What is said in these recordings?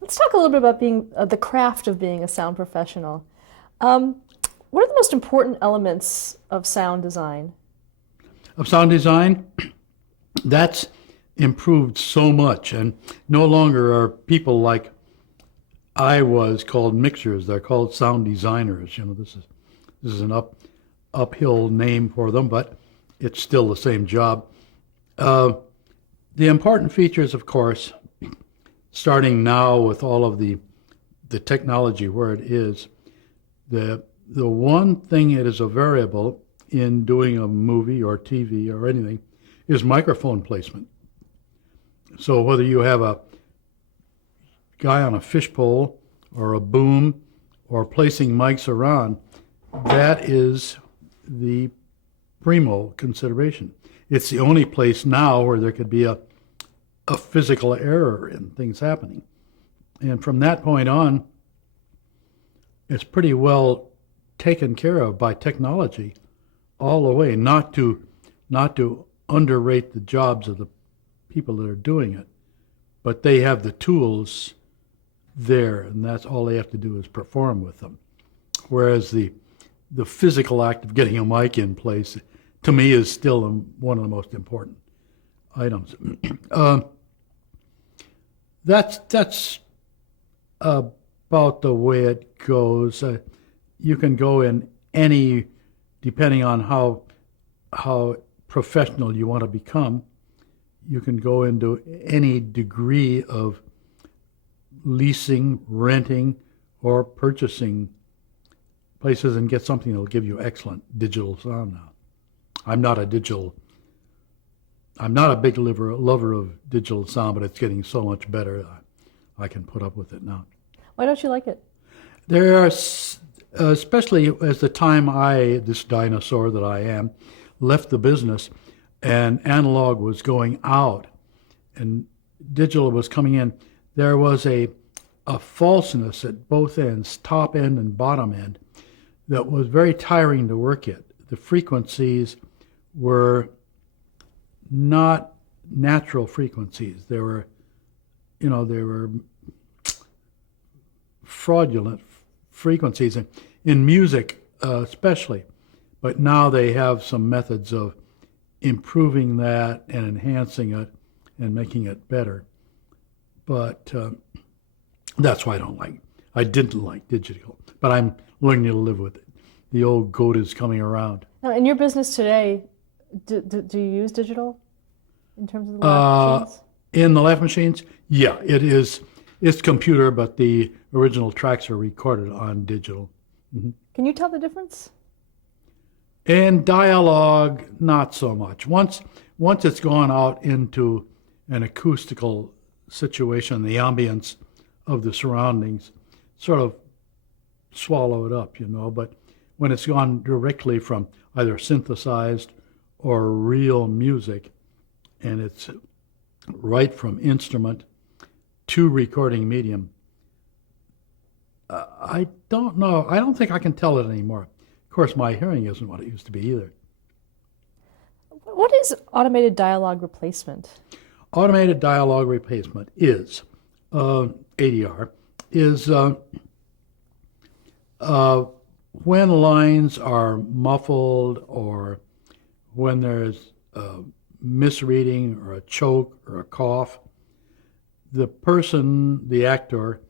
Let's talk a little bit about being the craft of being a sound professional. Um, what are the most important elements of sound design? Of sound design, that's improved so much, and no longer are people like I was called mixers. They're called sound designers. This is an uphill name for them, but it's still the same job. Uh, the important features, of course, starting now with all of the technology where it is, the one thing that is a variable in doing a movie or TV or anything is microphone placement. So whether you have a guy on a fishpole or a boom or placing mics around, that is the primo consideration. It's the only place now where there could be a physical error in things happening. And from that point on, it's pretty well taken care of by technology all the way, not to underrate the jobs of the people that are doing it, but they have the tools there, and that's all they have to do is perform with them. Whereas the physical act of getting a mic in place, to me, is still one of the most important items. uh, that's about the way it goes. You can go in any, depending on how professional you want to become. You can go into any degree of leasing, renting, or purchasing places and get something that'll give you excellent digital sound now. I'm not a digital, I'm not a big lover of digital sound, but it's getting so much better. I can put up with it now. Why don't you like it? There are, especially as the time this dinosaur that I am, left the business and analog was going out and digital was coming in, there was a falseness at both ends, top end and bottom end, that was very tiring to work at. The frequencies were not natural frequencies. They were fraudulent frequencies, and in music especially. But now they have some methods of improving that and enhancing it and making it better. But that's why I didn't like digital, but I'm learning to live with it. The old goat is coming around. Now, in your business today, do you use digital in terms of the lab Uh, machines? in the laugh machines, yeah, it is. It's computer, but the original tracks are recorded on digital. Can you tell the difference? And dialogue, not so much. Once it's gone out into an acoustical situation, the ambience of the surroundings sort of swallow it up, But when it's gone directly from either synthesized or real music, and it's right from instrument to recording medium, I don't know. I don't think I can tell it anymore. Of course, my hearing isn't what it used to be either. What is automated dialogue replacement? Automated dialogue replacement is ADR is uh, when lines are muffled or when there's a misreading or a choke or a cough. The person, the actor,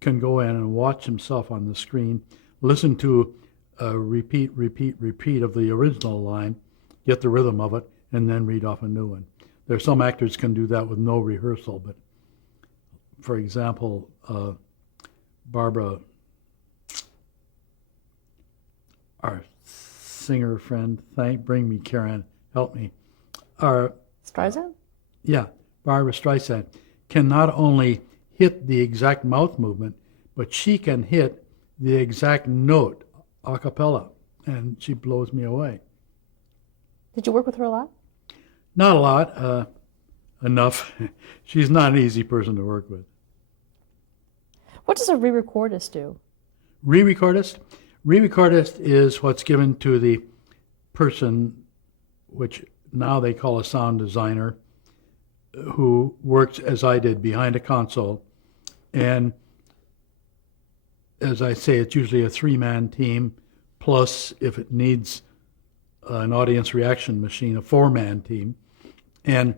can go in and watch himself on the screen, listen to a repeat, repeat, repeat of the original line, get the rhythm of it, and then read off a new one. There are some actors can do that with no rehearsal, but for example, Barbara, our singer friend, bring me Karen, help me. Our Streisand? Yeah, Barbara Streisand can not only hit the exact mouth movement, but she can hit the exact note a cappella, and she blows me away. Did you work with her a lot? Not a lot, enough. She's not an easy person to work with. What does a re-recordist do? Re-recordist? Re-recordist is what's given to the person, which now they call a sound designer, who works, as I did, behind a console And as I say, it's usually a three-man team, plus, if it needs an audience reaction machine, a four-man team. And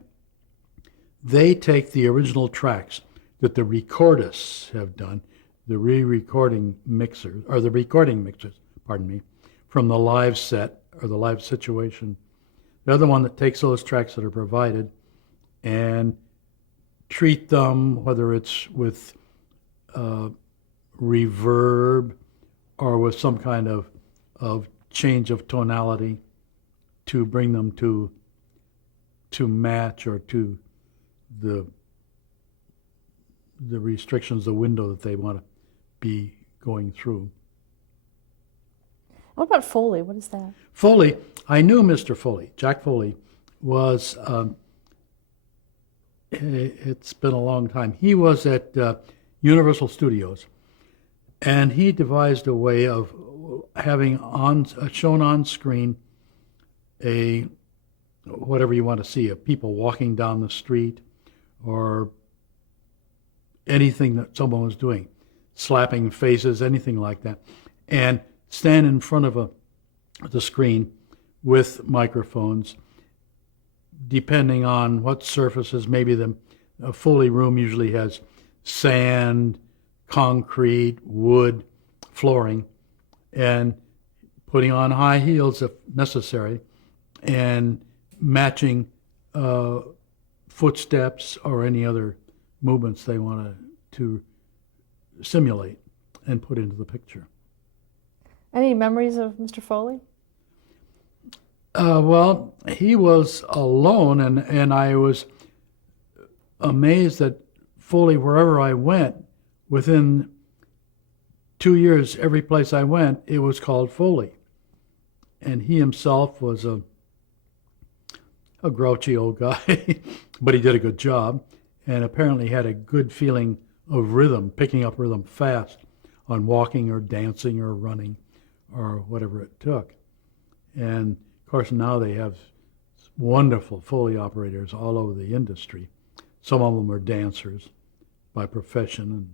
they take the original tracks that the recordists have done, the re-recording mixers, or the recording mixers, pardon me, from the live set or the live situation. They're the one that takes those tracks that are provided and treat them, whether it's with reverb or with some kind of change of tonality to bring them to match or to the restrictions, the window that they want to be going through. What about Foley? What is that? Foley, I knew Mr. Foley. Jack Foley was, it's been a long time. He was at Universal Studios, and he devised a way of having shown on screen whatever you want to see, of people walking down the street or anything that someone was doing, slapping faces, anything like that, and stand in front of the screen with microphones, depending on what surfaces. Maybe a Foley room usually has sand, concrete, wood, flooring, and putting on high heels if necessary, and matching footsteps or any other movements they want to simulate and put into the picture. Any memories of Mr. Foley? Well, he was alone, and I was amazed that Foley, wherever I went, within 2 years, every place I went, it was called Foley. And he himself was a grouchy old guy, but he did a good job, and apparently had a good feeling of rhythm, picking up rhythm fast on walking or dancing or running or whatever it took. And of course, now they have wonderful Foley operators all over the industry. Some of them are dancers by profession,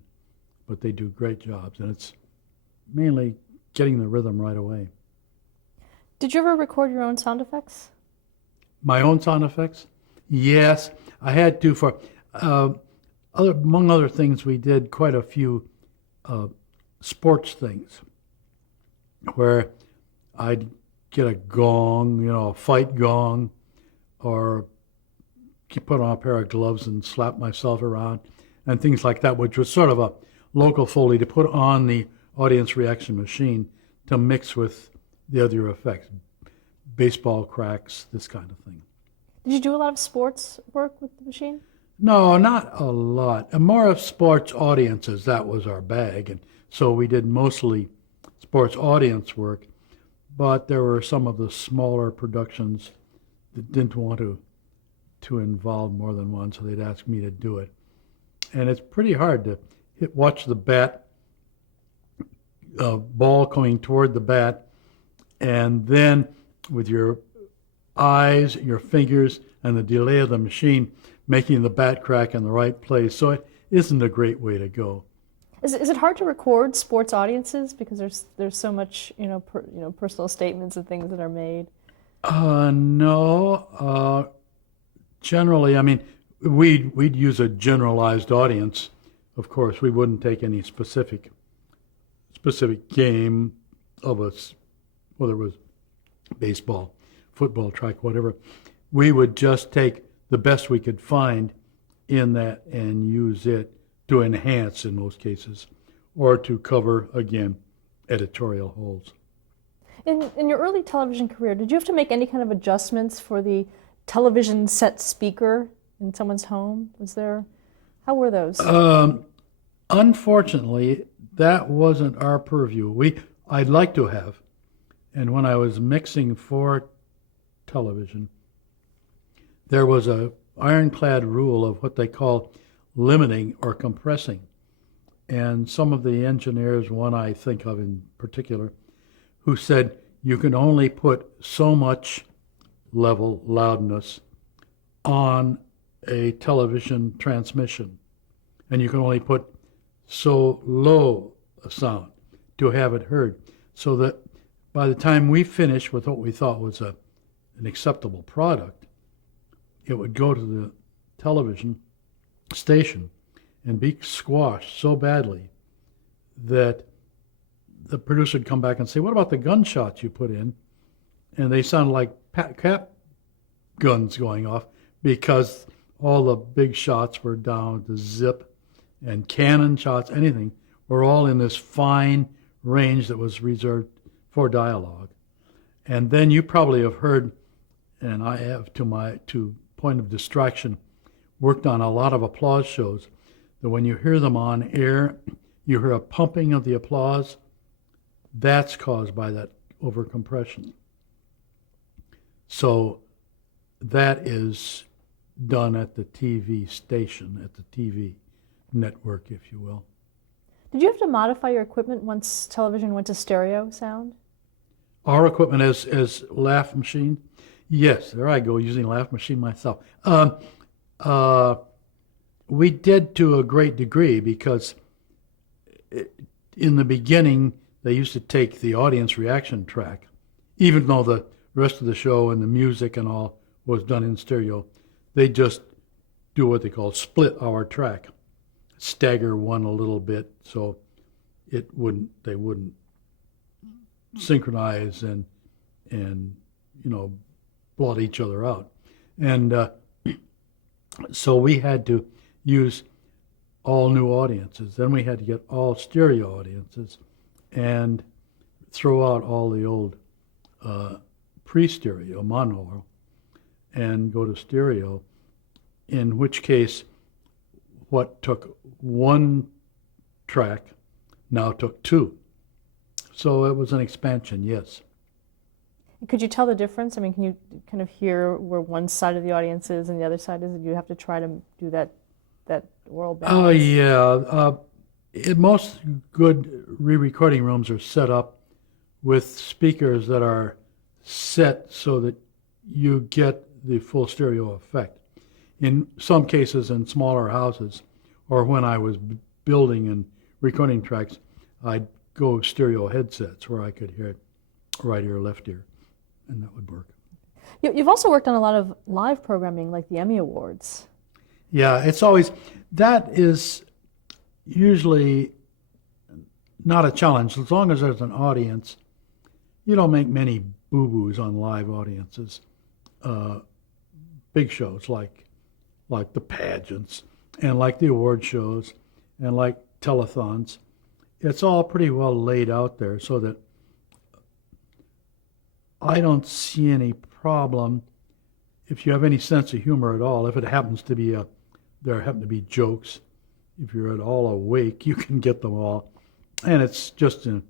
but they do great jobs, and it's mainly getting the rhythm right away. Did you ever record your own sound effects? My own sound effects? Yes, I had to. For among other things, we did quite a few sports things where I'd get a gong, a fight gong, or put on a pair of gloves and slap myself around, and things like that, which was sort of a local Foley to put on the audience reaction machine to mix with the other effects, baseball cracks, this kind of thing. Did you do a lot of sports work with the machine? No, not a lot. More of sports audiences, that was our bag, and so we did mostly sports audience work, but there were some of the smaller productions that didn't want to involve more than one, so they'd ask me to do it. And it's pretty hard to watch the bat, ball coming toward the bat, and then with your eyes, your fingers, and the delay of the machine making the bat crack in the right place. So it isn't a great way to go. Is it hard to record sports audiences because there's so much personal statements and things that are made? No. Generally, I mean, we'd use a generalized audience. Of course, we wouldn't take any specific game of us, whether it was baseball, football, track, whatever. We would just take the best we could find in that and use it to enhance in most cases, or to cover, again, editorial holes. In your early television career, did you have to make any kind of adjustments for the television set speaker in someone's home? How were those? Unfortunately, that wasn't our purview. I'd like to have. And when I was mixing for television, there was a ironclad rule of what they call limiting or compressing. And some of the engineers, one I think of in particular, who said you can only put so much level loudness on a television transmission, and you can only put so low a sound to have it heard, so that by the time we finished with what we thought was an acceptable product, it would go to the television station and be squashed so badly that the producer would come back and say, "What about the gunshots you put in?" And they sounded like cap guns going off because all the big shots were down to zip, and cannon shots, anything, were all in this fine range that was reserved for dialogue. And then you probably have heard, and I have to point of distraction, worked on a lot of applause shows, that when you hear them on air, you hear a pumping of the applause. That's caused by that overcompression. So that is done at the TV station, at the TV network, if you will. Did you have to modify your equipment once television went to stereo sound? Our equipment as laugh machine? Yes, there I go, using laugh machine myself. We did to a great degree because in the beginning they used to take the audience reaction track, even though the rest of the show and the music and all was done in stereo. They just do what they call split our track, stagger one a little bit so they wouldn't synchronize and blot each other out. And so we had to use all new audiences. Then we had to get all stereo audiences and throw out all the old pre-stereo, mono, and go to stereo, in which case what took one track now took two. So it was an expansion, yes. Could you tell the difference? I mean, can you kind of hear where one side of the audience is and the other side is? Do you have to try to do that oral balance? Oh, yeah. Most good re-recording rooms are set up with speakers that are set so that you get the full stereo effect. In some cases, in smaller houses, or when I was building and recording tracks, I'd go stereo headsets where I could hear it right ear, left ear, and that would work. You've also worked on a lot of live programming, like the Emmy Awards. Yeah, that is usually not a challenge. As long as there's an audience, you don't make many boo-boos on live audiences. Big shows like the pageants and like the award shows and like telethons, it's all pretty well laid out there so that I don't see any problem if you have any sense of humor at all. If it happens to be there happen to be jokes, if you're at all awake, you can get them all. And it's just a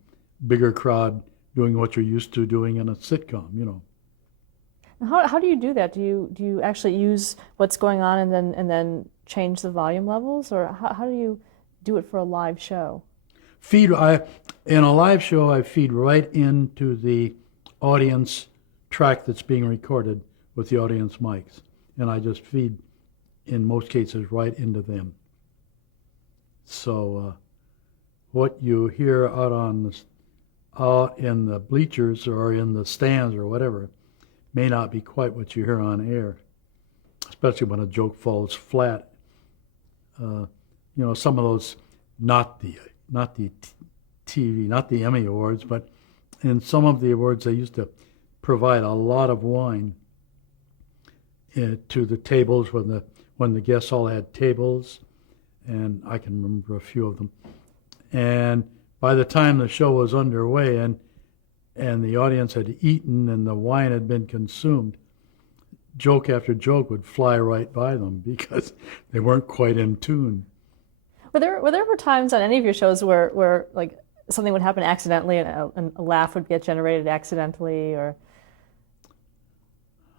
bigger crowd doing what you're used to doing in a sitcom, How do you do that? Do you actually use what's going on and then change the volume levels, or how do you do it for a live show? In a live show, I feed right into the audience track that's being recorded with the audience mics, and I just feed, in most cases, right into them. So what you hear out in the bleachers or in the stands or whatever may not be quite what you hear on air, especially when a joke falls flat. Some of those, not the TV, not the Emmy Awards, but in some of the awards they used to provide a lot of wine to the tables when the guests all had tables, and I can remember a few of them. And by the time the show was underway and the audience had eaten and the wine had been consumed, joke after joke would fly right by them because they weren't quite in tune. Were there ever times on any of your shows where like something would happen accidentally and a laugh would get generated accidentally, or?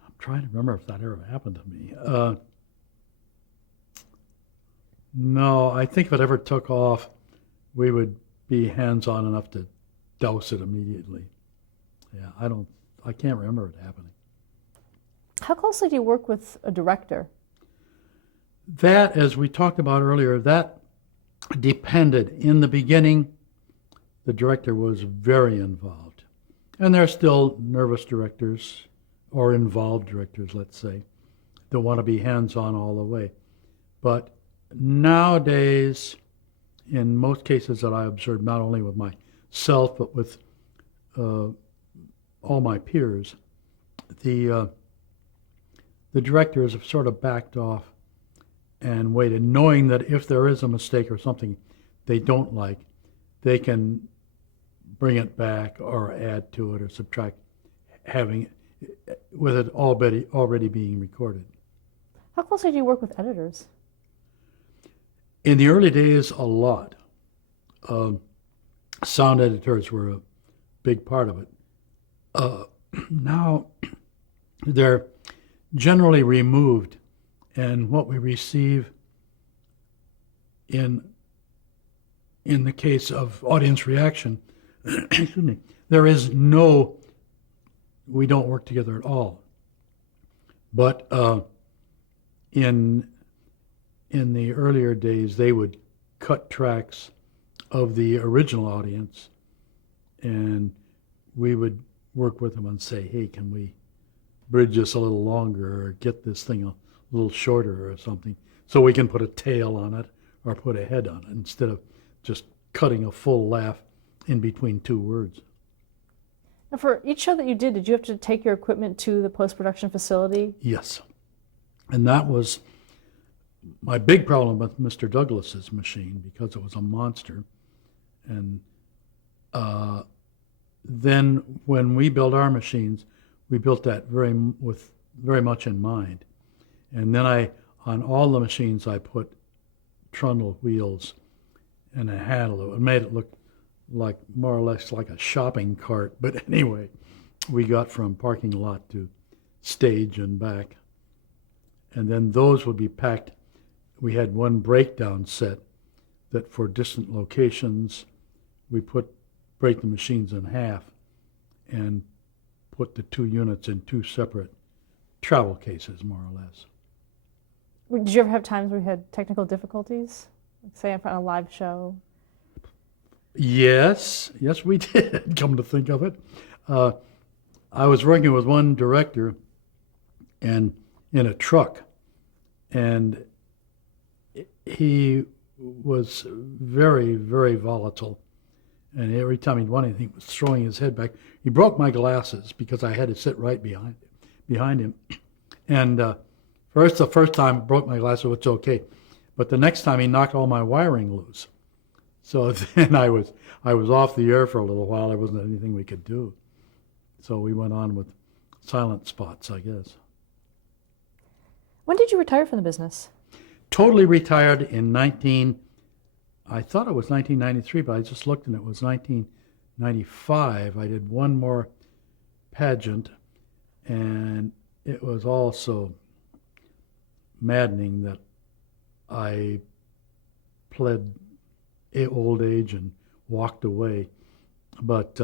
I'm trying to remember if that ever happened to me. No, I think if it ever took off, we would be hands-on enough to douse it immediately. Yeah, I can't remember it happening. How closely do you work with a director? That, as we talked about earlier, that depended. In the beginning, the director was very involved. And there are still nervous directors, or involved directors, let's say, that want to be hands-on all the way. But nowadays, in most cases that I observed, not only with myself, but with all my peers, the directors have sort of backed off and waited, knowing that if there is a mistake or something they don't like, they can bring it back or add to it or subtract, having with it already being recorded. How closely do you work with editors? In the early days, a lot. Sound editors were a big part of it. Now they're generally removed, and what we receive in the case of audience reaction, excuse me, there is no, we don't work together at all. But in the earlier days, they would cut tracks of the original audience, and we would work with them and say, hey, can we bridge this a little longer or get this thing a little shorter or something, so we can put a tail on it or put a head on it instead of just cutting a full laugh in between two words. Now, for each show that you did you have to take your equipment to the post-production facility? Yes. And that was my big problem with Mr. Douglas's machine, because it was a monster. And then when we built our machines, we built that with very much in mind. And then on all the machines, I put trundle wheels and a handle. It made it look like more or less like a shopping cart. But anyway, we got from parking lot to stage and back. And then those would be packed. We had one breakdown set that for distant locations, we break the machines in half and put the two units in two separate travel cases, more or less. Did you ever have times where you had technical difficulties? Like, say, on a live show? Yes, we did, come to think of it. I was working with one director and in a truck, and he was very, very volatile. And every time he'd want anything, he was throwing his head back. He broke my glasses because I had to sit right behind him. And the first time I broke my glasses, it's okay. But the next time he knocked all my wiring loose. So then I was off the air for a little while. There wasn't anything we could do. So we went on with silent spots, I guess. When did you retire from the business? Totally retired in I thought it was 1993, but I just looked and it was 1995. I did one more pageant, and it was also maddening that I pled old age and walked away, but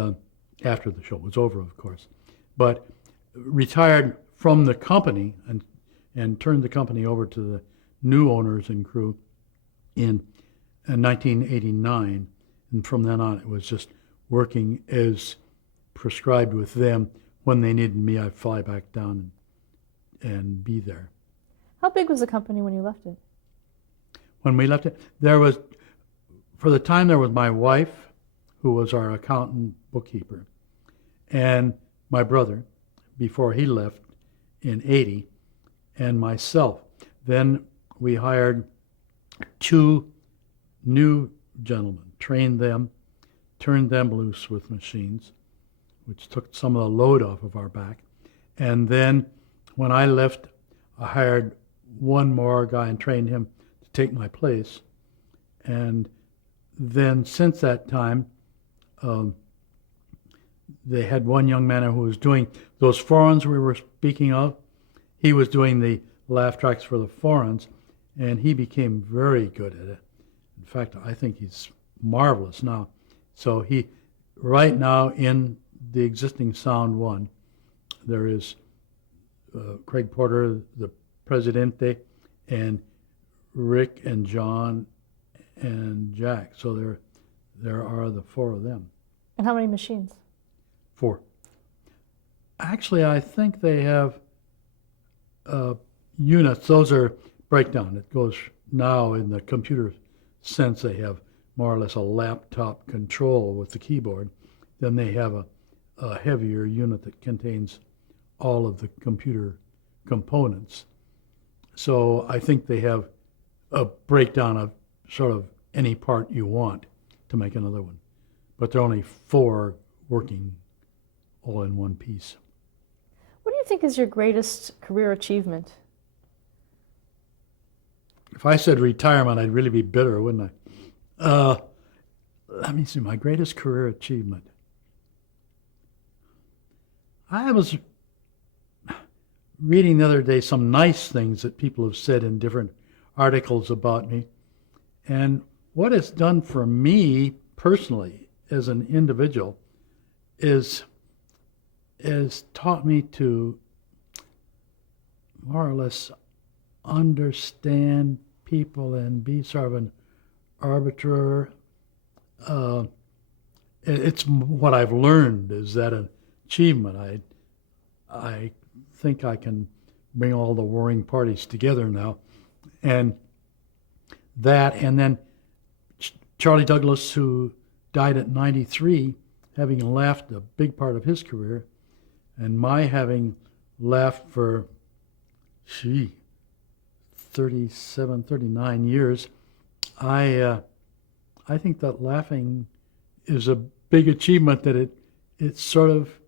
after the show was over, of course. But retired from the company and turned the company over to the new owners and crew in 1989, and from then on it was just working as prescribed with them. When they needed me, I'd fly back down and be there. How big was the company when you left it? When we left it, for the time there was my wife, who was our accountant bookkeeper, and my brother, before he left in 80, and myself. Then we hired two new gentlemen, trained them, turned them loose with machines, which took some of the load off of our back. And then when I left, I hired one more guy and trained him to take my place. And then since that time, they had one young man who was doing those foreigns we were speaking of. He was doing the laugh tracks for the foreigns, and he became very good at it. In fact, I think he's marvelous now. So right now in the existing Sound One, there is Craig Porter, the Presidente, and Rick and John and Jack. So there are the four of them. And how many machines? Four. Actually, I think they have units. Those are breakdown. It goes now in the computer sense. They have more or less a laptop control with the keyboard. Then they have a heavier unit that contains all of the computer components. So I think they have a breakdown of sort of any part you want to make another one. But there are only four working all in one piece. What do you think is your greatest career achievement? If I said retirement, I'd really be bitter, wouldn't I? Let me see, my greatest career achievement. I was reading the other day some nice things that people have said in different articles about me. And what it's done for me personally as an individual is taught me to more or less understand people and be sort of an arbiter. It's what I've learned is that an achievement. I think I can bring all the warring parties together now, and then Charlie Douglas, who died at 93, having left a big part of his career, and my having left for 37, 39 years, I think that laughing is a big achievement, that it sort of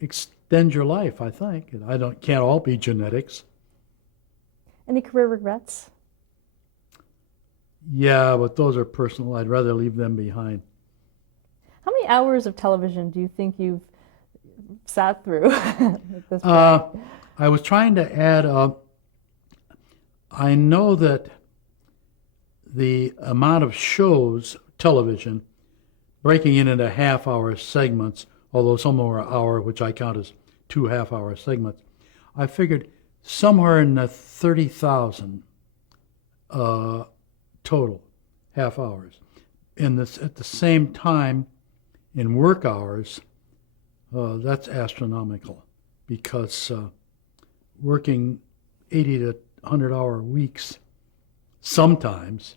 extends your life, I think. Can't all be genetics. Any career regrets? Yeah, but those are personal. I'd rather leave them behind. How many hours of television do you think you've sat through at this point? I was trying to add up. I know that the amount of shows, television, breaking it into half-hour segments, although some are an hour, which I count as 2 half-hour segments, I figured somewhere in the 30,000 total half hours. At the same time, in work hours, that's astronomical, because working 80 to 100-hour weeks sometimes,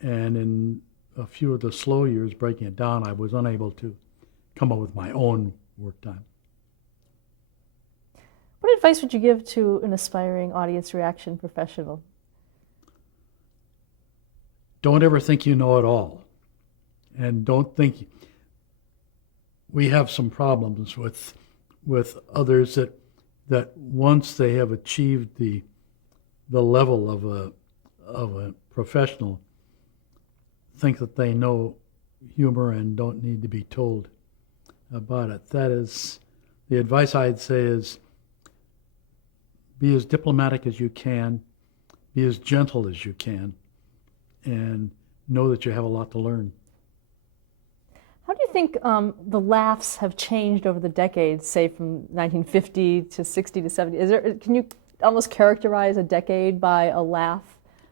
and in a few of the slow years breaking it down, I was unable to come up with my own work time. What advice would you give to an aspiring audience reaction professional? Don't ever think you know it all. And don't think. We have some problems with others that once they have achieved the level of a professional, think that they know humor and don't need to be told about it. That is, the advice I'd say is, be as diplomatic as you can, be as gentle as you can, and know that you have a lot to learn. How do you think the laughs have changed over the decades, say from 1950 to 60 to 70? Can you almost characterize a decade by a laugh,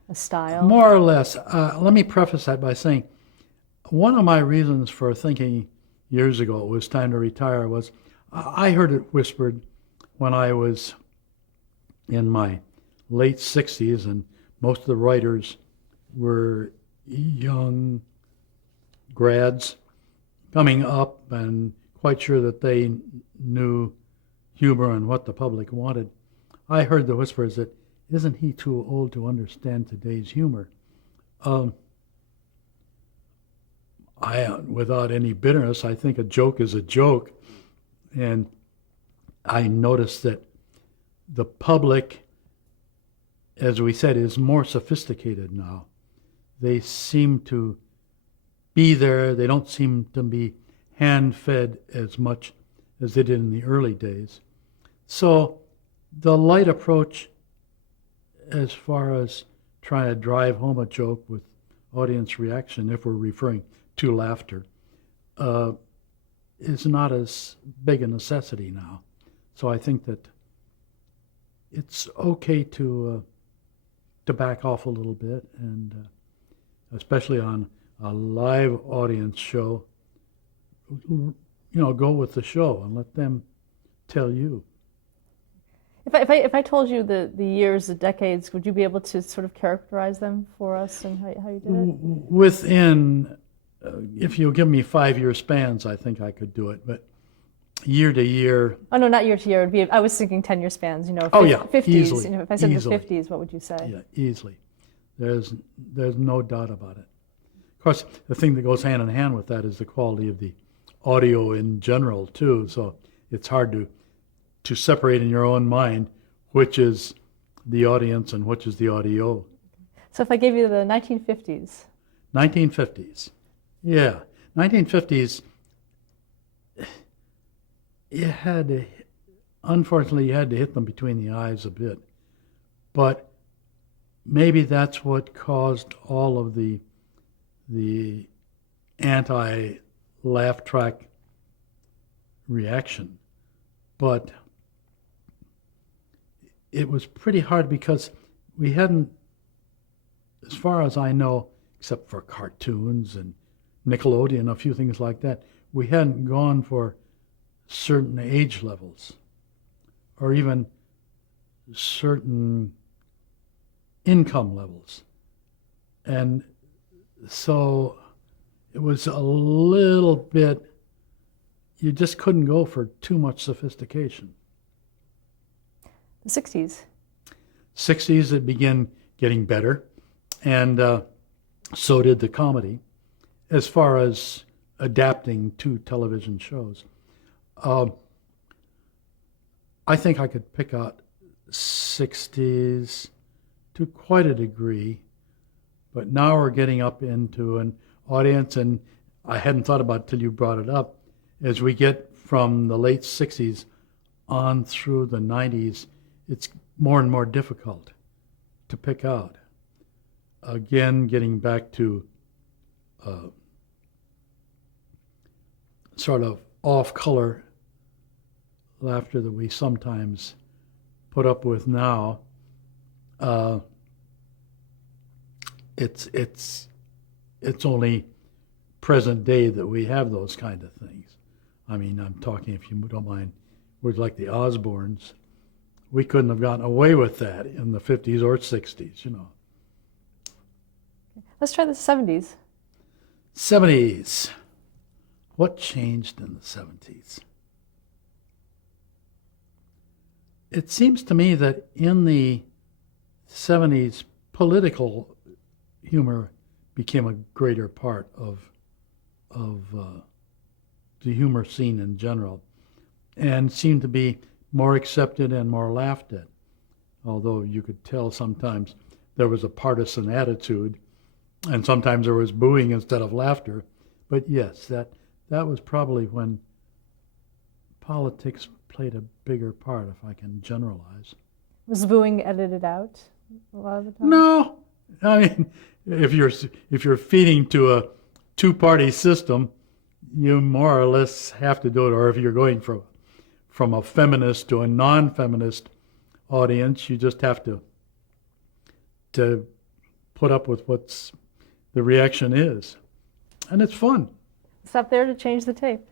a style? More or less. Let me preface that by saying one of my reasons for thinking years ago it was time to retire was I heard it whispered when I was in my late 60s, and most of the writers were young grads coming up and quite sure that they knew humor and what the public wanted. I heard the whispers that, isn't he too old to understand today's humor? Without any bitterness, I think a joke is a joke. And I noticed that the public, as we said, is more sophisticated now. They seem to be there. They don't seem to be hand-fed as much as they did in the early days. So the light approach as far as trying to drive home a joke with audience reaction, if we're referring to laughter, is not as big a necessity now. So I think that it's okay to back off a little bit and especially on a live audience show, go with the show and let them tell you. If I told you the years, the decades, would you be able to sort of characterize them for us and how you did it? Within, if you'll give me 5-year spans, I think I could do it. But year to year. Oh no, not year to year. It'd be. I was thinking 10-year spans. Oh yeah, 50s. easily. If I said easily. the 50s, what would you say? Yeah, easily. There's no doubt about it. Of course, the thing that goes hand in hand with that is the quality of the audio in general too. So it's hard to separate in your own mind which is the audience and which is the audio. So if I gave you the 1950s. 1950s. Yeah. 1950s, unfortunately, you had to hit them between the eyes a bit. But maybe that's what caused all of the anti-laugh track reaction. But it was pretty hard because we hadn't, as far as I know, except for cartoons and Nickelodeon, a few things like that, we hadn't gone for certain age levels or even certain income levels. And so it was a little bit, you just couldn't go for too much sophistication. The 60s. 60s, it began getting better, and so did the comedy, as far as adapting to television shows. I think I could pick out 60s to quite a degree, but now we're getting up into an audience, and I hadn't thought about it till you brought it up, as we get from the late 60s on through the 90s, it's more and more difficult to pick out. Again, getting back to sort of off-color laughter that we sometimes put up with now. It's only present day that we have those kind of things. I mean, I'm talking, if you don't mind, words like the Osbournes. We couldn't have gotten away with that in the 50s or 60s, Let's try the 70s. 70s. What changed in the 70s? It seems to me that in the 70s, political humor became a greater part of the humor scene in general, and seemed to be more accepted and more laughed at. Although you could tell sometimes there was a partisan attitude, and sometimes there was booing instead of laughter. But yes, that was probably when politics played a bigger part, if I can generalize. Was booing edited out a lot of the time? No, I mean, if you're feeding to a two-party system, you more or less have to do it. Or if you're going from a feminist to a non-feminist audience, you just have to put up with what's the reaction is, and it's fun. Stop there to change the tape.